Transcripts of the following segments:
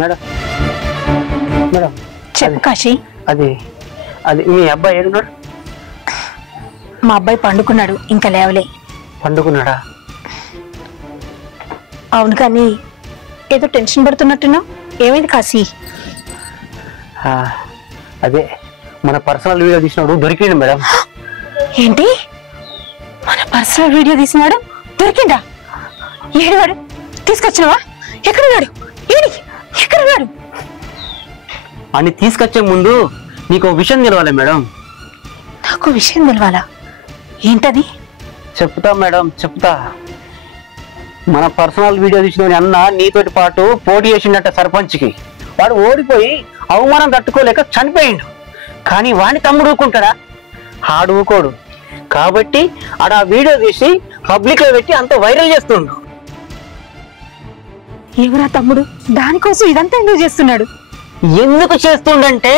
Madam madam చెప్పు కాశీ. అది అది మీ అబ్బాయి ఏడున్నాడు? మా అబ్బాయి పండుకున్నాడు, ఇంకా లేవలే. పండుకున్నాడా? అవును, కానీ ఏదో టెన్షన్ పడుతున్నట్టున్నావు. ఏమైంది కాశీ? అదే మన పర్సనల్ వీడియో తీసినాడు దొరికిండు మేడం. ఏంటి, మన పర్సనల్ వీడియో తీసినాడు దొరికిందా? ఏడువాడు? తీసుకొచ్చినవా? ఎక్కడున్నాడు? ఎక్కడున్నాడు అని తీసుకొచ్చే ముందు నీకు విషయం తెలవాలి మేడం. నాకు విషయం తెలవాలా? ఏంటది? చెప్తా మేడం, చెప్తా. మన పర్సనల్ వీడియో తీసిన అన్న నీతోటి పాటు పోటీ చేసిండట సర్పంచ్కి. వాడు ఓడిపోయి అవమానం తట్టుకోలేక చనిపోయిండు. కానీ వాడిని తమ్ముడు ఊరుకుంటాడా? ఆడు ఊకోడు. కాబట్టి ఆడ ఆ వీడియో తీసి పబ్లిక్ లో పెట్టి అంత వైరల్ చేస్తుండు. ఎవరా తమ్ముడు? దానికోసం ఇదంతా ఎందుకు చేస్తున్నాడు? ఎందుకు చేస్తుండంటే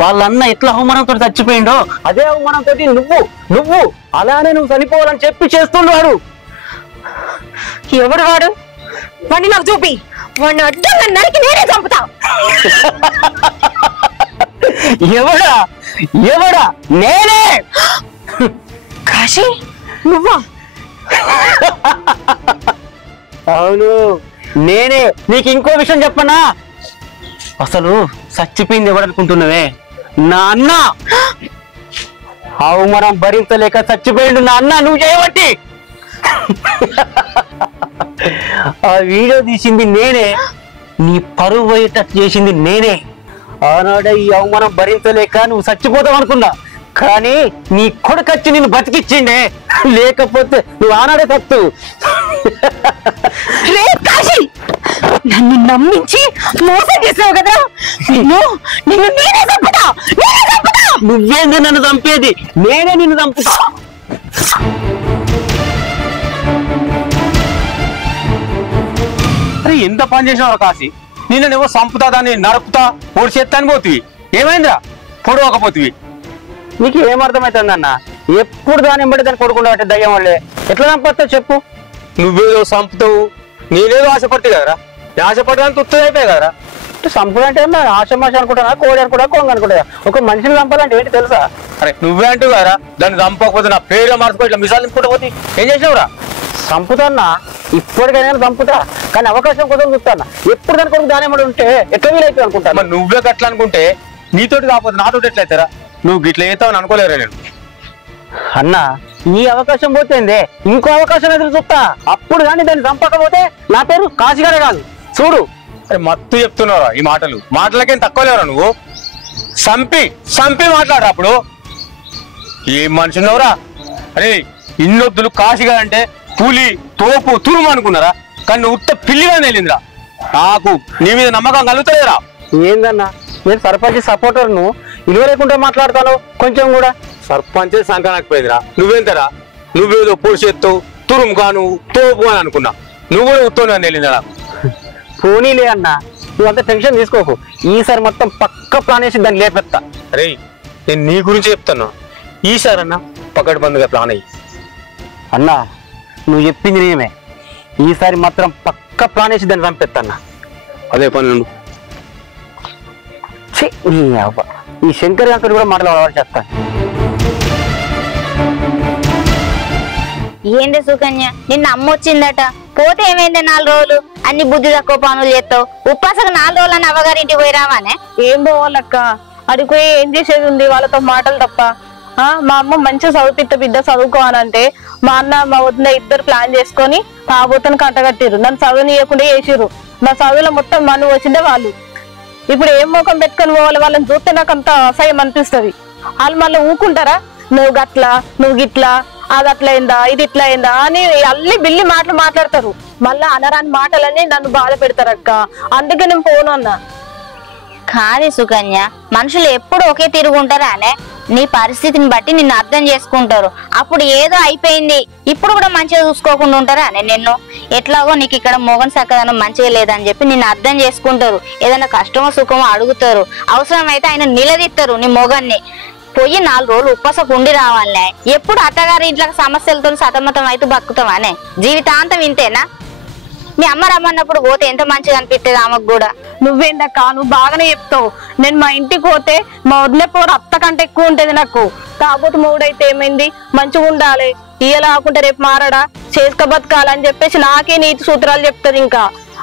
వాళ్ళన్న ఎట్లా అవమానంతో చచ్చిపోయిండో అదే అవమానంతో నువ్వు అలానే నువ్వు చనిపోవాలని చెప్పి చేస్తుండు వాడు. ఎవడు వాడు? వాడిని నాకు చూపి. వాడిని అడ్డంగా నరికి నేనే చంపుతా. ఎవడా ఎవడా? నేనే. కాశీ, నువ్వా? అవును, నేనే. నీకు ఇంకో విషయం చెప్పనా? అసలు చచ్చిపోయింది ఎవడనుకుంటున్నావే? నా అన్న. అవమానం భరించలేక చచ్చిపోయిండు నా అన్న, నువ్వు చేయబట్టి. ఆ వీడియో తీసింది నేనే, నీ పరువు పోయేటట్టు చేసింది నేనే. ఆనాడే ఈ అవమానం భరించలేక నువ్వు చచ్చిపోతావు అనుకున్నా, కానీ నీ కొడుకు వచ్చి నిన్ను బతికిచ్చిండే. లేకపోతే నువ్వు ఆనాడే తప్పు. నన్ను నమ్మించి మోసం చేసావు కదా, నిన్ను నేనే చంపుతా. నువ్వేంది నన్ను చంపేది? నేనే నిన్ను చంపుతా. అరే ఎంత పని చేసినావు కాశీ? నిన్నేమో సంపుతా, దాన్ని నరుకుతా, పొడి చేస్తాను పోతివి. ఏమైందిరా పొడవకపోతివి? నీకు ఏమర్థమవుతుందన్న? ఎప్పుడు దాని ఎంబడి దాన్ని కొడుకుండా అంటే దయ్యం వాళ్ళే ఎట్లా చంపొస్తావు చెప్పు? నువ్వేదో సంపుతావు, నేనేదో ఆశపడితే కదరా. ఆశపడడానికి ఉత్తది అయిపోయాయి కదరా. చంపులంటే ఆశమాష అనుకుంటా, కోడి అనుకుంటా, కొంగ అనుకుంటా. ఒక మనిషిని చంపాలంటే ఏంటి తెలుసా? అరే నువ్వే అంటూ కదరా, దాన్ని చంపకపోతే నా పేరు మార్చుకో, ఇట్లా మిసాలు నింపుకుంటా పోతే ఏం చేసినావురా? చంపుతాన్నా, ఇప్పటికైనా చంపుతా, కానీ అవకాశం కోసం చూస్తాను. ఎప్పుడు దాని కొడుకు దాని ఎంబడి ఉంటే ఎట్లా వీలైతుంది అనుకుంటా. మరి నువ్వే గట్లా అనుకుంటే నీతోటి కాకపోతే నాతోటి ఎట్లయితారా? నువ్వు గిట్ల అవుతావని అనుకోలేరా నేను. అన్నా, ఈ అవకాశం పోతేందే ఇంకో అవకాశం ఎదురు చూస్తా. అప్పుడు కానీ దాన్ని చంపకపోతే నా పేరు కాశీగారే కాదు. చూడు, అరే మత్తు చెప్తున్నావురా ఈ మాటలు. మాటలకేం తక్కువ లేవరా నువ్వు? సంపి మాట్లాడరా. అప్పుడు ఏం మనిషి ఉన్నావురా? అరే ఇన్నొద్దులు కాశీగా అంటే పులి, తోపు, తురుము అనుకున్నారా? కానీ నువ్వు ఉత్త పిల్లిగా వెళ్ళిందిరా. నాకు నీ మీద నమ్మకం కలుగుతలేరా? ఏందన్నా, నేను సర్పంచ్ సపోర్టర్ను, ఇలువ లేకుండా మాట్లాడతాను కొంచెం కూడా. సర్పంచే సంకనాకపోయిందిరా. నువ్వేంతరా? నువ్వేదో పొడి చేస్తావు, తురుము కాను, తోపు అని అనుకున్నా. నువ్వు కూడా ఉత్తోని వెళ్ళిందిరా. పోనీలే అన్నా, నువ్వంతా టెన్షన్ తీసుకోకు. ఈసారి మొత్తం పక్క ప్లాన్ వేసి దాన్ని లేపెత్తా. అరే నేను నీ గురించి చెప్తాను. ఈసారి అన్న పకడ్ బందుగా ప్లాన్ అయ్యి. అన్నా, నువ్వు చెప్పింది నేమే. ఈసారి మాత్రం పక్క ప్లాన్ వేసి దాన్ని చంపెత్తా అన్న. అదే పని నుండు. ఈ శంకర్ గారితో కూడా మాట్లాడాలని చెప్తాను. ఏంటి సుకన్య, నిన్న అమ్మ వచ్చిందట, పోతే ఏమైంది 4 రోజులు అన్ని బుద్ధి తక్కువ పనులు చేస్తావు. ఉపాసకు 4 రోజులని అవ్వగారింటికి పోయి రావానే? ఏం పోవాలక్క, అడిగిపోయి ఏం చేసేది ఉంది వాళ్ళతో మాటలు తప్ప. మా అమ్మ మంచిగా చదివిపిత్త బిడ్డ చదువుకోవాలంటే మా అన్న మా వదిన ఇద్దరు ప్లాన్ చేసుకొని తాబోతను కట్టగట్టిరు. నన్ను చదువునియకుండా చేసిర్రు. నా చదువులో మొత్తం మన్ను వచ్చిందే వాళ్ళు. ఇప్పుడు ఏం ముఖం పెట్టుకొని పోవాలి? వాళ్ళని చూస్తే నాకు అంత అసహ్యం అనిపిస్తుంది. వాళ్ళు మళ్ళీ ఊకుంటారా? నువ్వు గట్లా, నువ్వు గిట్లా, అది అట్లా అయిందా, ఇది ఇట్లా అయిందా అని అల్లి బిల్లి మాటలు మాట్లాడతారు. మళ్ళా అనరాని మాటలన్నీ నన్ను బాధ పెడతారు అక్క. అందుకే నేను పోను అన్నా. కాదు సుకన్య, మనుషులు ఎప్పుడు ఒకే తిరుగుంటారా అనే? నీ పరిస్థితిని బట్టి నిన్ను అర్థం చేసుకుంటారు. అప్పుడు ఏదో అయిపోయింది, ఇప్పుడు కూడా మంచిగా చూసుకోకుండా ఉంటారా అనే? నిన్ను ఎట్లాగో నీకు ఇక్కడ మొగన్ సక్కదనం మంచిగా లేదని చెప్పి నిన్ను అర్థం చేసుకుంటారు. ఏదైనా కష్టమో సుఖమో అడుగుతారు. అవసరమైతే ఆయన నిలదీస్తారు నీ మొగన్ని. పోయి 4 రోజులు ఉపాసకు ఉండి రావాలనే. ఎప్పుడు అత్తగారి ఇంట్లో సమస్యలతో సతమతం అయితే బతుకుతావానే? జీవితాంతం ఇంతేనా? మీ అమ్మ రమ్మన్నప్పుడు పోతే ఎంత మంచిగా అనిపిస్తుంది ఆమెకు కూడా. నువ్వేందక్క నువ్వు బాగానే చెప్తావు. నేను మా ఇంటికి పోతే మా వదిలే పోరు అత్త కంటే ఎక్కువ ఉంటది నాకు. కాకపోతే మూడైతే ఏమైంది, మంచిగా ఉండాలి, ఇయ్యలా కాకుండా రేపు మారడా, చేసుక బతకాలని చెప్పేసి నాకే నీతి సూత్రాలు చెప్తుంది. ఇంకా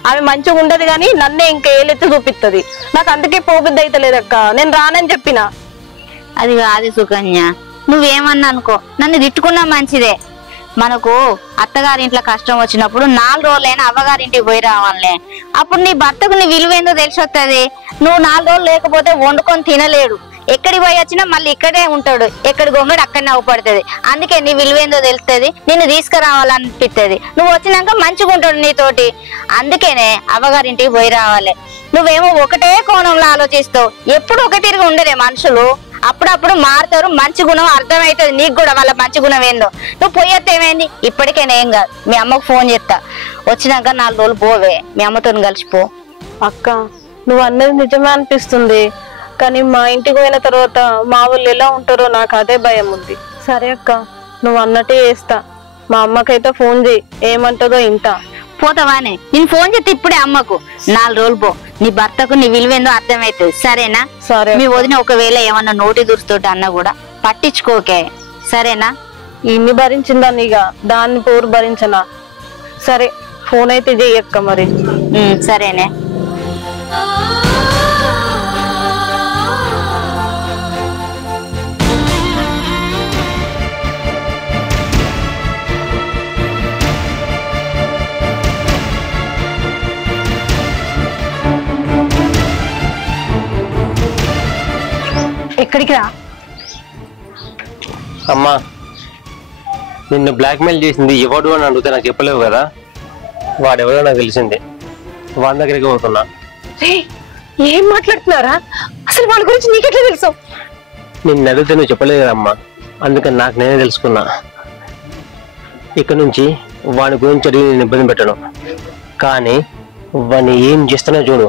ఆమె మంచిగా ఉండదు కానీ నన్నే ఇంకా ఏలెత్తి చూపిస్తుంది. నాకు అందుకే పోబుద్ది అయితే లేదక్క, నేను రానని చెప్పిన. అది కాదు సుకన్య, నువ్వేమన్నా అనుకో, నన్ను తిట్టుకున్నా మంచిదే. మనకు అత్తగారింట్లో కష్టం వచ్చినప్పుడు 4 రోజులైనా అవ్వగారింటికి పోయి రావాలే. అప్పుడు నీ భర్తకు నీ విలువేందో తెలిసి వస్తుంది. నువ్వు 4 రోజులు లేకపోతే వండుకొని తినలేడు, ఎక్కడికి పోయి వచ్చినా మళ్ళీ ఇక్కడే ఉంటాడు, ఎక్కడి గొంగడు అక్కడనే అవ్వపడుతుంది. అందుకే నీ విలువేందో తెలుస్తుంది, నిన్ను తీసుకురావాలనిపిస్తుంది. నువ్వు వచ్చినాక మంచిగా ఉంటాడు నీతోటి. అందుకేనే అవ్వగారింటికి పోయి రావాలి. నువ్వేమో ఒకటే కోణంలో ఆలోచిస్తావు, ఎప్పుడు ఒక తిరిగి ఉండరే మనుషులు. అప్పుడప్పుడు మారుతారు, మంచి గుణం అర్థమవుతుంది నీకు కూడా వాళ్ళ మంచి గుణం ఏందో. నువ్వు పోయేస్తే ఏమైంది, ఇప్పటికైనా ఏం కాదు. మీ అమ్మకు ఫోన్ చేస్తా, వచ్చినాక 4 రోజులు పోవే, మీ అమ్మతో కలిసిపో. అక్క నువ్వు అన్నది నిజమే అనిపిస్తుంది, కానీ మా ఇంటికి పోయిన తర్వాత మా వాళ్ళు ఎలా ఉంటారో నాకు అదే భయం ఉంది. సరే అక్క, నువ్వు అన్నట్టే చేస్తా. మా అమ్మకైతే ఫోన్ చేయి, ఏమంటుందో ఇంత. పోతావానే, నేను ఫోన్ చేస్తే ఇప్పుడే అమ్మకు. 4 రోజులు పో, నీ భర్తకు నీ విలువేందో అర్థమవుతుంది. సరేనా? సరే. మీ వదిన ఒకవేళ ఏమన్నా నోటి దురుస్తోటి అన్నా కూడా పట్టించుకోకే, సరేనా? ఇన్ని భరించిందాన్ని ఇక దాన్ని పోరు భరించనా. సరే ఫోన్ అయితే చెయ్యక్క మరి. సరేనే. ఎక్కడికి రా? అమ్మా, నిన్ను బ్లాక్మెయిల్ చేసింది ఎవడు అని అడిగితే నాకు చెప్పలేవు కదా. వాడెవడో నాకు తెలిసింది, వాడి దగ్గరికి పోతున్నా. ఏం మాట్లాడుతున్నారా? అసలు వాళ్ళ గురించి నీకెట్లా తెలుసు? నిన్ను అడిగితే నువ్వు చెప్పలేదు కదమ్మా, అందుకని నాకు నేనే తెలుసుకున్నా. ఇక్కడ నుంచి వాడి గురించి అడిగి నేను ఇబ్బంది పెట్టను, కానీ వాడిని ఏం చేస్తున్నా చూడు.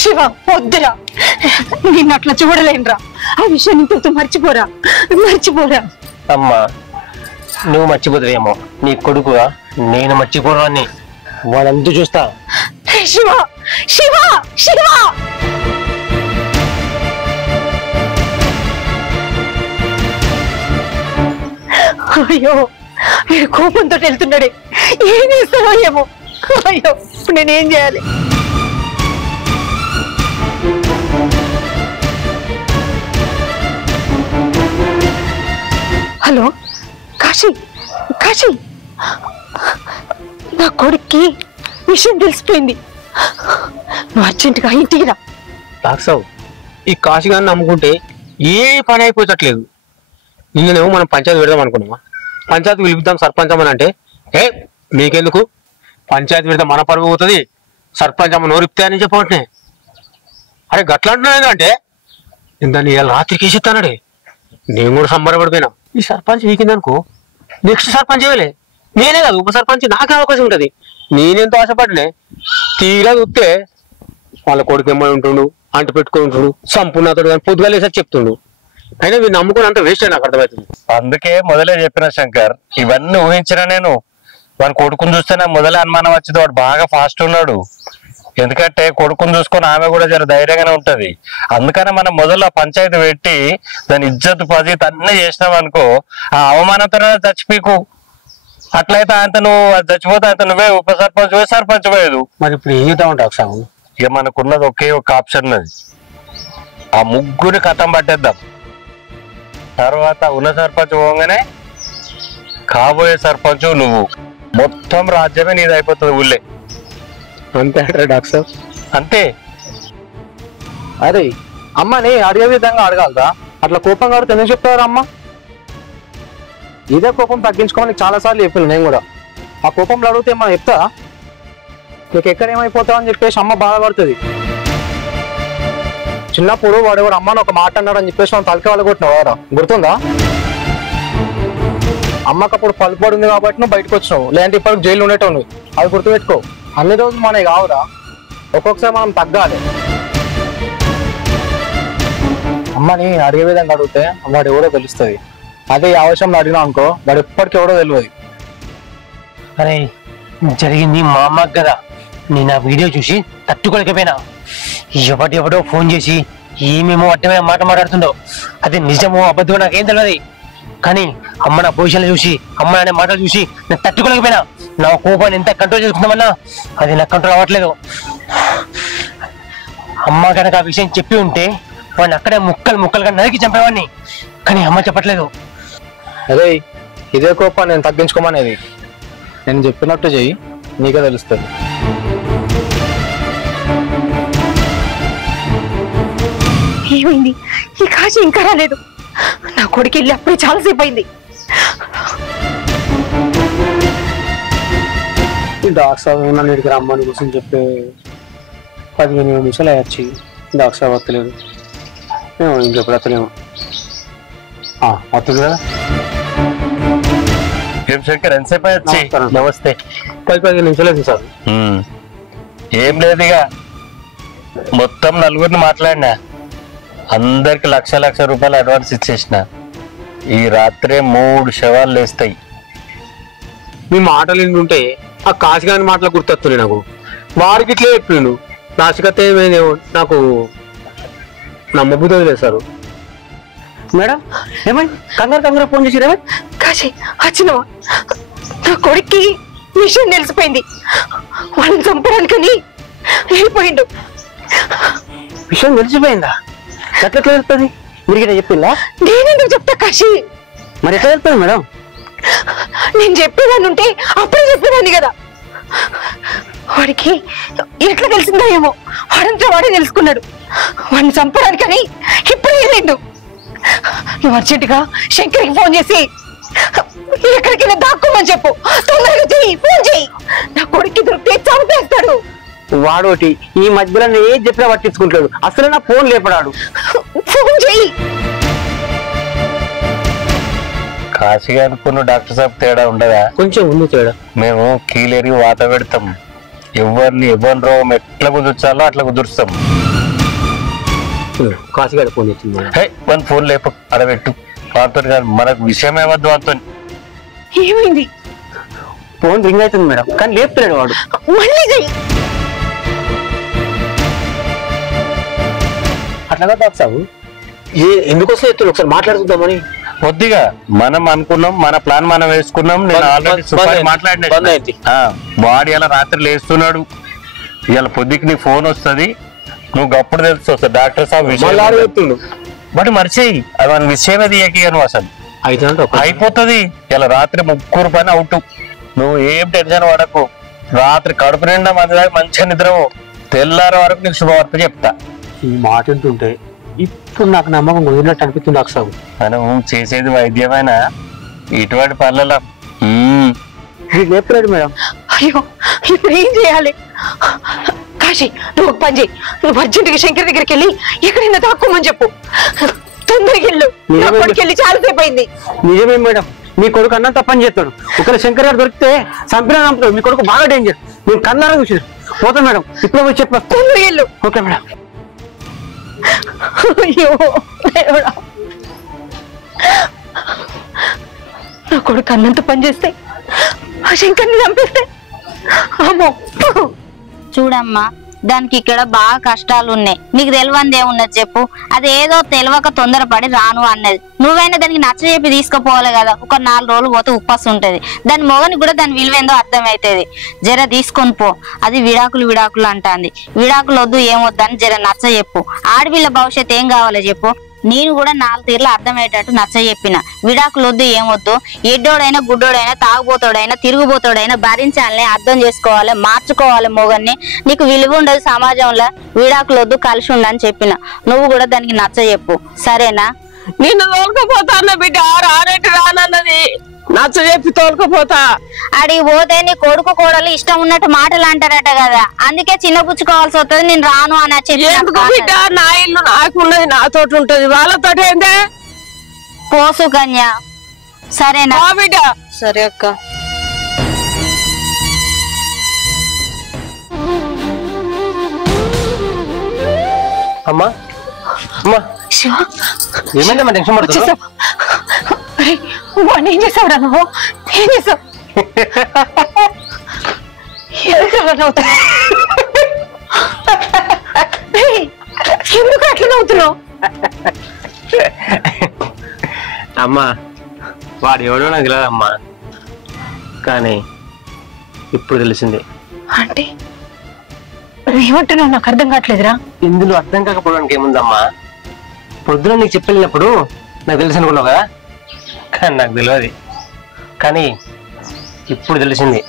శివ వద్దురా, నిన్ను అట్లా చూడలేనురా. ఆ విషయం నీతో మర్చిపోరా. అమ్మా, నువ్వు మర్చిపోతావేమో, నీ కొడుకుగా నేను మర్చిపోరా అని వాడంతా చూస్తా. శివ శివ శివ అయ్యో, వీడు కోపంతో వెళ్తున్నాడే, ఏం చేస్తావో ఏమో. అయ్యో, ఇప్పుడు నేనేం చేయాలి? హలో కాశీ, కాశీ, నా కొడుక్కి విషయం తెలిసిపోయింది. నువ్వు అర్జెంటుగా ఇంటికి రా. డాక్టర్, ఈ కాశీగాన్ని నమ్ముకుంటే ఏ పని అయిపోతట్లేదు. నిన్ననేమో మనం పంచాయతీ పెడదాం అనుకున్నామా, పంచాయతీ పిలుపుదాం సర్పంచ్ అమ్మని అంటే, మీకెందుకు, పంచాయతీ పెడితే మన పరువు పోతుంది, సర్పంచ్ అమ్మ నోరిప్తే అని చెప్పవట్నే. అరే గట్లా అంటున్నా అంటే దాన్ని ఇలా రాత్రికి వేసేస్తానడే. నేను కూడా సంబరపడిపోయినా. ఈ సర్పంచ్ వీకిందనుకో, నెక్స్ట్ సర్పంచ్ ఇవ్వలే, నేనే కాదు ఉప సర్పంచ్, నాకే అవకాశం ఉంటుంది. నేనెంతో ఆశపడినే, తీరా చూస్తే వాళ్ళ కొడుకు ఏమని ఉంటుండు, అంటు పెట్టుకుని ఉంటుండు, సంపూర్ణతడు కానీ పొద్దుగా లేసరి చెప్తుండు. అయినా మీరు నమ్ముకుని అంత వేస్ట్ నాకు అర్థమవుతుంది. అందుకే మొదలే చెప్పిన శంకర్, ఇవన్నీ ఊహించినా నేను. వాని కొడుకుని చూస్తే నాకు మొదలే అనుమానం వచ్చింది, వాడు బాగా ఫాస్ట్ ఉన్నాడు. ఎందుకంటే కొడుకుని చూసుకొని ఆమె కూడా జర ధైర్యంగానే ఉంటది. అందుకనే మనం మొదలు పంచాయతీ పెట్టి దాని ఇజ్జత్ పజిత్ అన్నీ చేసినాం అనుకో, ఆ అవమానంతో చచ్చిపోకు. అట్లయితే అంత నువ్వు చచ్చిపోతే అంత నువ్వే ఉప సర్పంచ్ పోయి సర్పంచ్ పోయేదు. మరి ఇప్పుడు ఏం చేద్దాం అంటావు సాగు? ఇక మనకున్నది ఒకే ఒక ఆప్షన్ ఉన్నది, ఆ ముగ్గురిని కథం పట్టేద్దాం. తర్వాత ఉన్న సర్పంచ్ పోగానే కాబోయే సర్పంచ్ నువ్వు, మొత్తం రాజ్యమే నీది అయిపోతుంది ఊళ్ళే. అంతే అంటారా డాక్టర్? అంతే. అరే అమ్మని అడిగే విధంగా అడగాలరా, అట్లా కోపం కాబట్టి ఎందుకు చెప్తారా అమ్మ? ఇదే కోపం తగ్గించుకోమని చాలా సార్లు చెప్పాను నేను కూడా. ఆ కోపంలో అడిగితే మనం చెప్తా, నీకు ఎక్కడ ఏమైపోతావు అని చెప్పేసి అమ్మ బాధపడుతుంది. చిన్నప్పుడు వాడు ఎవరు అమ్మని ఒక మాట అన్నాడు అని చెప్పేసి మనం తలకి వాళ్ళు కొట్టినావు కదా, గుర్తుందా? అమ్మకప్పుడు పలుపడి ఉంది కాబట్టి నువ్వు బయటకు వచ్చినావు, లేదంటే ఇప్పటికి జైలు ఉండేటావు నువ్వు. అది గుర్తుపెట్టుకో. అన్ని రోజులు మనకి కావురా, ఒక్కొక్కసారి మనం తగ్గాలి. అమ్మని అడిగే విధంగా అడిగితే వాడు ఎవడో తెలుస్తుంది. అదే ఈ అవసరంలో అడిగినా అనుకో, వాడు ఎప్పటికి ఎవడో తెలియదు. అరే జరిగింది మా అమ్మకి కదా. నేను ఆ వీడియో చూసి తట్టుకోలేకపోయినా. ఎవడో ఫోన్ చేసి ఏమేమో అడ్డమైన మాట మాట్లాడుతుండవు. అది నిజమో అబద్ధమో నాకేం తెలియదు. కానీ అమ్మ నా పొజిషన్లు చూసి అమ్మ అనే మాటలు చూసి నేను తట్టుకోలేకపోయినా. నా కోపాన్ని ఎంత కంట్రోల్ చేసుకుందామన్నా అది నాకు కంట్రోల్ అవ్వట్లేదు. అమ్మ కనుక ఆ విషయం చెప్పి ఉంటే వాడిని అక్కడే ముక్కలుగా నరికి చంపేవాడిని. కానీ అమ్మ చెప్పట్లేదు. అదే ఇదే కోపాన్ని నేను తగ్గించుకోమనేది. నేను చెప్పినట్టు చెయ్యి, నీకే తెలుస్తుంది. ఏమైంది? ఈ కాశీ ఇంకా రాలేదు. నా కొడుకు వెళ్ళి అప్పుడే చాలాసేపు అయింది. డాక్టర్ సాబ్ నన్ను ఇక్కడికి రమ్మని కోసం చెప్పి 15 నిమిషాలు అయ్యొచ్చి డాక్టర్ సాబ్ వస్తలేదు. ఇంకెప్పుడు వస్తలేము. వస్తుంది కదా. ఏం శంకర్ ఎంతసేపు వచ్చి? నమస్తే. 15 నిమిషాలు అవుతుంది సార్. ఏం లేదు, ఇక మొత్తం నలుగురిని మాట్లాడినా. అందరికి లక్ష రూపాయలు అడ్వాన్స్ ఇచ్చేసిన. ఈ రాత్రే 3 శవాలు లేస్తాయి. మీ మాటలు వింటుంటే ఆ కాశీగాని మాటలు గుర్తొస్తున్నాయి నాకు. వారికి ఇట్లే చెప్పిండు. నాశకతే నాకు నమ్మబుద్ధి లేదు సార్. మేడం ఏమైంది? కంగారు ఫోన్ చేసిరా? కాశీ వచ్చినవా? నా కొడుక్కి విషయం తెలిసిపోయింది. వాళ్ళని చంపడానికని వెళ్ళిపోయిండు. విషయం తెలిసిపోయిందా? ఎట్లా తెలుస్తుంది? మీరు గిట్ట చెప్పిందా? నేనెందుకు చెప్తా కాశీ? మరి ఎట్లా తెలుస్తుంది మేడం? నేను చెప్పేదాన్ని ఉంటే అప్పుడే చెప్పేదాన్ని కదా. వాడికి ఎట్లా తెలిసిందో ఏమో. వాడంతా వాడే తెలుసుకున్నాడు. వాడిని చంపడానికని ఇప్పుడే వెళ్ళిండు. నువ్వు అర్జెంటుగా శంకర్కి ఫోన్ చేసి ఎక్కడికైనా దాక్కోమని చెప్పు. తొందరగా చెయ్యి, ఫోన్ చెయ్యి. నా కొడుక్కి దొరికితే చంపేస్తాడు. వాడోటి ఈ మధ్యలో నేను ఏం చెప్పినా పట్టించుకుంటాడు. అసలు నా ఫోన్ లేపడాడు. ఫోన్ చెయ్యి. కాశీగా అనుకున్న డాక్టర్ సాబ్ తేడా ఉండదా? కొంచెం ఉంది తేడా. మేము కీలేరి వాత పెడతాం. ఎవరిని రోగం ఎట్లా కుదుర్చాలో అట్లా కుదురుస్తాం. కాశీగాడు ఫోన్ చేసింది. మన ఫోన్ లేపు, అడబెట్టు. వారితో కాదు, మనకు విషయం ఏమద్దు వారితో. ఏమైంది? ఫోన్ రింగ్ అవుతుంది మేడం, కానీ లేపుతాడు వాడు. మళ్ళీ చెయ్యి. అట్లాగా డాక్టర్ సాబు ఎందుకోసం చెప్తాడు? ఒకసారి మాట్లాడుకుందామని. కొద్దిగా మనం అనుకున్నాం, మన ప్లాన్ మనం వేసుకున్నాం. నేను ఆల్రెడీ మాట్లాడినా. వాడు ఇలా రాత్రి లేస్తున్నాడు. ఇవాళ పొద్దుకి నీ ఫోన్ వస్తుంది, నువ్వు అప్పుడు తెలుసు వస్తుంది డాక్టర్ సాబ్ విషయం. బట్ మర్చేయి, అది మన విషయమే తీయకి నువ్వు అసలు అయిపోతుంది. ఇలా రాత్రి 3 పైన అవుట్. నువ్వు ఏం టెన్షన్ పడకు. రాత్రి కడుపు నిండా మంచిగా నిద్రవు. తెల్లారి వరకు నీకు శుభవార్త చెప్తా. ఈ మాట ఉంటుంటే ఇప్పుడు నాకు నమ్మకం కుదిరినట్టు అనిపిస్తుంది డాక్టర్ సాబు. మనం చేసేది వైద్యమైనా ఇటువంటి పనులలో లేపుతాడు మేడం. అయ్యో, ఇప్పుడు ఏం చేయాలి? కాశీ, నువ్వు ఒక పని చేయి. నువ్వు అర్జెంటుగా శంకర్ దగ్గరికి వెళ్ళి ఎక్కడైనా దాక్కోమని చెప్పు. తొందరగా వెళ్ళు. నా కొడుకు వెళ్ళి చాలాసేపు అయింది. నిజమే మేడం, మీ కొడుకు అన్నంత పని చేస్తాడు. ఒకవేళ శంకర్ గారు దొరికితే చంపినా చంపుతాడు. మీ కొడుకు బాగా డేంజర్. నేను కన్నారా చూసి పోతాను మేడం. ఇప్పుడు పోయి చెప్పా. తొందరగా వెళ్ళు. Okay madam. అయ్యో, నా కొడుకు అన్నంత పని చేస్తే ఆ శంకర్ని చంపేస్తే అమ్మో. చూడమ్మా, దానికి ఇక్కడ బాగా కష్టాలు ఉన్నాయి. నీకు తెలియంది ఏమున్నది చెప్పు? అదేదో తెలియక తొందరపడి రాను అన్నది. నువ్వైనా దానికి నచ్చ చెప్పి తీసుకుపోవాలి కదా. ఒక 4 రోజులు పోతే ఉప్పాసు ఉంటది. దాని మొగని కూడా దాని విలువేందో అర్థమవుతుంది. జర తీసుకొని పో. అది విడాకులు అంటాంది. విడాకులు వద్దు ఏమొద్దు అని జర నచ్చ చెప్పు. ఆడపిల్ల భవిష్యత్తు ఏం కావాలో చెప్పు. నేను కూడా 4 తీర్లు అర్థమయ్యేటట్టు నచ్చ చెప్పిన. విడాకులు వద్దు ఏమొద్దు. ఎడ్డోడైనా గుడ్డోడైనా తాగుబోతోడైనా తిరుగుబోతోడైనా భరించాలని అర్థం చేసుకోవాలి, మార్చుకోవాలి మొగన్ని. నీకు విలువ ఉండదు సమాజంలో. విడాకులు వద్దు, కలిసి ఉండని చెప్పిన. నువ్వు కూడా దానికి నచ్చ చెప్పు, సరేనా? నిన్ను తోలుకపోతా అన్న బిడ్డ రానట్టు రానన్నది. నచ్చ చెప్పి తోలుకపోతా. అడిగి పోతే నీ కొడుకు కోడలు ఇష్టం ఉన్నట్టు మాటలు అంటారట కదా. అందుకే చిన్న పుచ్చుకోవాల్సి వస్తుంది. నేను రాను అని ఎందుకు బిడ్డ? నా ఇల్లు నాకున్నది, నాతోటి ఉంటది. వాళ్ళతో ఏందే? పోసు కన్యా, సరేనా బిడ్డ? సరే అక్క. అమ్మా అమ్మా ఏమైందమ్మా? టెన్షన్ పడుతున్నా. వాడిని ఏం చేసావురా నువ్వు? ఏం చేసావు? ఎందుకు అట్లా నవ్వుతున్నావు? అమ్మా వాడు ఎవడో నాకు తెలియదమ్మా, కానీ ఇప్పుడు తెలిసింది. అంటే ఏమంటున్నావు? నాకు అర్థం కావట్లేదురా. ఇందులో అర్థం కాకపోవడానికి ఏముందమ్మా, పొద్దున నీకు చెప్పెళ్ళినప్పుడు నాకు తెలుసు అనుకున్నావు కదా, కానీ నాకు తెలియదు. కానీ ఇప్పుడు తెలిసింది.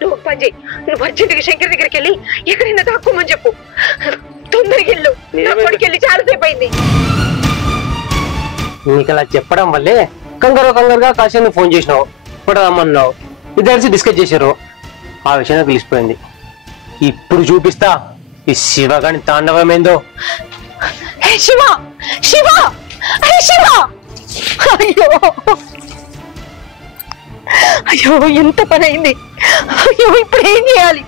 నువ్వు ఒక పని చేయి, నువ్వు అర్జెంటుగా శంకర్ దగ్గరికి వెళ్ళి ఎక్కడైనా దాక్కోమని చెప్పు. తొందరగా వెళ్ళు, నా కొడుకు వెళ్ళి చాలాసేపు అయింది. నీకు అలా చెప్పడం వల్లే కంగారుగా కాసేపు ఫోన్ చేసినావు, కూడా రమ్మన్నావు, ఇద్దరు డిస్కస్ చేశారు. ఆ విషయం తెలిసిపోయింది. ఇప్పుడు చూపిస్తా ఈ శివగాని తాండవం ఏందో. శివ శివ శివ! అయ్యో అయ్యో, ఎంత పని అయింది. అయ్యో, ఇప్పుడు ఏం చేయాలి?